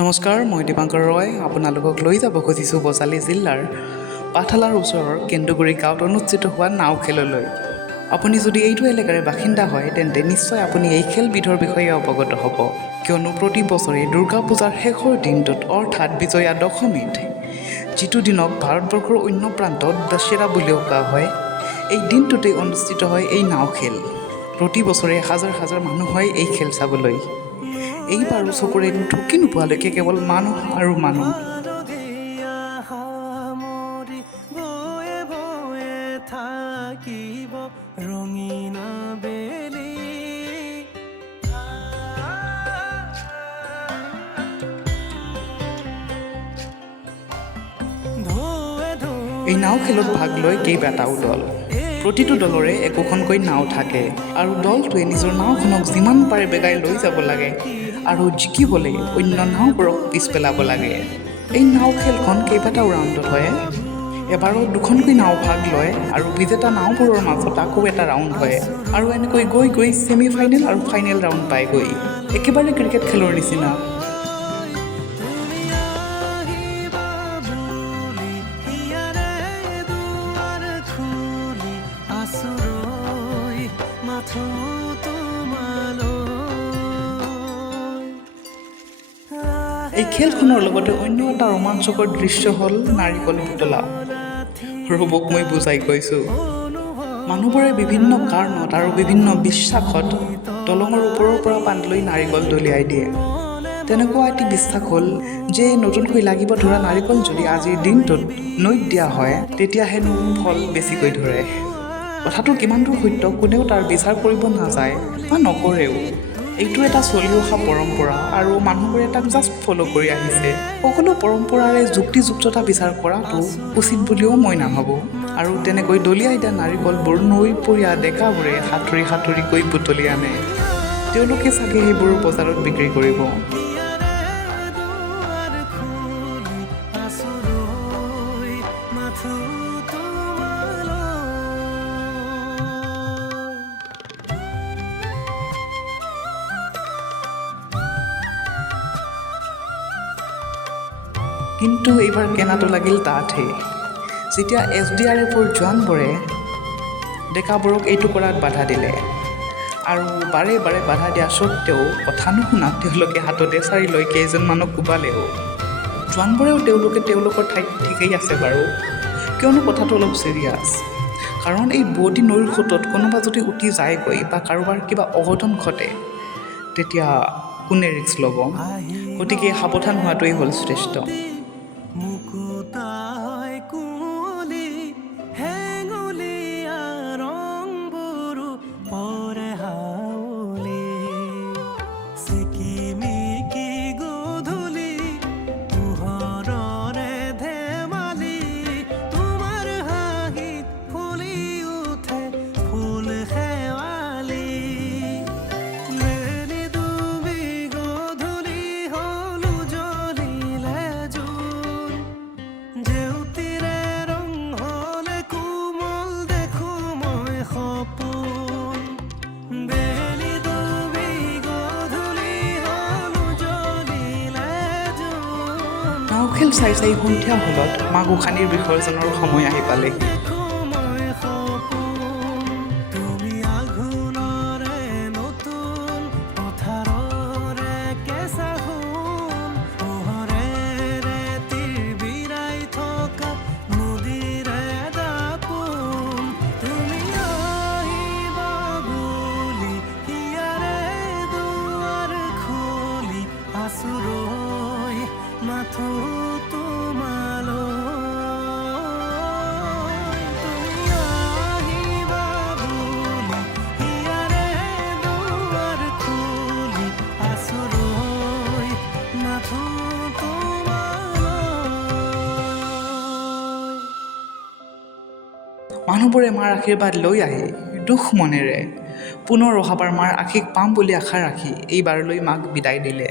নমস্কাৰ, মই দীপাংকৰ ৰয়। আপোনালোকক লৈ যাব খুজিছোঁ বজালী জিলাৰ পাঠশালাৰ ওচৰৰ কেন্দুগুৰি গাঁৱত অনুষ্ঠিত হোৱা নাও খেললৈ। আপুনি যদি এইটো এলেকাৰে বাসিন্দা হয় তেন্তে নিশ্চয় আপুনি এই খেলবিধৰ বিষয়ে অৱগত হ'ব, কিয়নো প্ৰতি বছৰে দুৰ্গা পূজাৰ শেষৰ দিনটোত অৰ্থাৎ বিজয়া দশমীত, যিটো দিনক ভাৰতবৰ্ষৰ অন্য প্ৰান্তত দশেৰা বুলিও কোৱা হয়, এই দিনটোতেই অনুষ্ঠিত হয় এই নাও খেল। প্ৰতি বছৰে হাজাৰ হাজাৰ মানুহ হয় এই খেল চাবলৈ। এইবাৰো চকুৰে ঢুকি নোপোৱালৈকে কেৱল মানুহ আৰু মানুহ। এই নাও খেলত ভাগ লয় কেইবাটাও দল। প্ৰতিটো দলৰে একোখনকৈ নাও থাকে আৰু দলটোৱে নিজৰ নাওখনক যিমান পাৰে বেগাই লৈ যাব লাগে আৰু জিকিবলৈ অন্য নাওবোৰক পিছ পেলাব লাগে। এই নাও খেলখন কেইবাটাও ৰাউণ্ডত হয়। এবাৰত দুখনকৈ নাও ভাগ লয় আৰু বিজেতা নাওবোৰৰ মাজত আকৌ এটা ৰাউণ্ড হয় আৰু এনেকৈ গৈ গৈ ছেমি ফাইনেল আৰু ফাইনেল ৰাউণ্ড পায়গৈ। একেবাৰে ক্ৰিকেট খেলৰ নিচিনা। এই খেলখনৰ লগতে অন্য এটা ৰোমাঞ্চকৰ দৃশ্য হ'ল নাৰিকল বুটলা। ৰূপক মই বুজাই কৈছোঁ। মানুহবোৰে বিভিন্ন কাৰণত আৰু বিভিন্ন বিশ্বাসত দলঙৰ ওপৰৰ পৰা পানীলৈ নাৰিকল দলিয়াই দিয়ে। তেনেকুৱা এটি বিশ্বাস হ'ল যে নতুনকৈ লাগিব ধৰা নাৰিকল যদি আজিৰ দিনটোত নৈত দিয়া হয় তেতিয়া হেনো ফল বেছিকৈ ধৰে। কথাটো কিমান দূৰ সত্য কোনেও তাৰ বিচাৰ কৰিব নাযায় বা নকৰেও। এইটো এটা চলি অহা পৰম্পৰা আৰু মানুহবোৰে তাক জাষ্ট ফ'ল' কৰি আহিছে। সকলো পৰম্পৰাৰে যুক্তিযুক্ততা বিচাৰ কৰাটো উচিত বুলিও মই নাভাবোঁ। আৰু তেনেকৈ দলিয়াই দিয়া নাৰিকলবোৰ নৈ পৰীয়া ডেকাবোৰে সাঁতুৰি সাঁতুৰি গৈ বুটলি আনে। তেওঁলোকে চাগে সেইবোৰ বজাৰত বিক্ৰী কৰিব। কিন্তু এইবাৰ কেনাটো লাগিল তাতহে, যেতিয়া SDRFৰ জোৱানবোৰে ডেকাবোৰক এইটো কৰাত বাধা দিলে আৰু বাৰে বাৰে বাধা দিয়া স্বত্বেও কথা নুশুনাত তেওঁলোকে হাততে এছাৰি লৈ কেইজনমানক কোবালেও। জোৱানবোৰেও তেওঁলোকৰ ঠাইত ঠিকেই আছে বাৰু, কিয়নো কথাটো অলপ চিৰিয়াছ। কাৰণ এই বোৱতী নৈৰ সোঁতত কোনোবা যদি উটি যায়গৈ বা কাৰোবাৰ কিবা অঘটন ঘটে তেতিয়া কোনে ৰিস্ক ল'ব? গতিকে সাৱধান হোৱাটোৱেই হ'ল শ্ৰেষ্ঠ। নাও খেল চাই চাই সন্ধিয়া হ'লত মা গোসাঁনীৰ বিসৰ্জনৰ সময় আহি পালেহি। মানুহবোৰে মাৰ আশীৰ্বাদ লৈ আহি দুখ মনেৰে পুনৰ অহাবাৰ মাৰ আশীষ পাম বুলি আশা ৰাখি এইবাৰলৈ মাক বিদায় দিলে।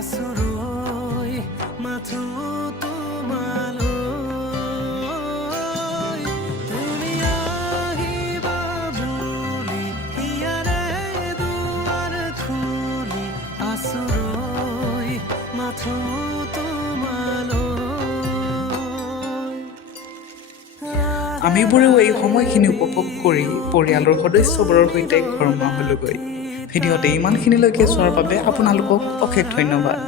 আছুৰৈ মাথো তোমালৈ তুমি আহিবা বুলি হিয়াৰে দুৱাৰ খুলি আছুৰৈ মাথো আমিবোৰেও এই সময়খিনি উপভোগ কৰি পৰিয়ালৰ সদস্যবোৰৰ সৈতে ঘৰ মোৱা হ'লোগৈ। ভিডিঅ'তে ইমানখিনিলৈকে চোৱাৰ বাবে আপোনালোকক অশেষ ধন্যবাদ।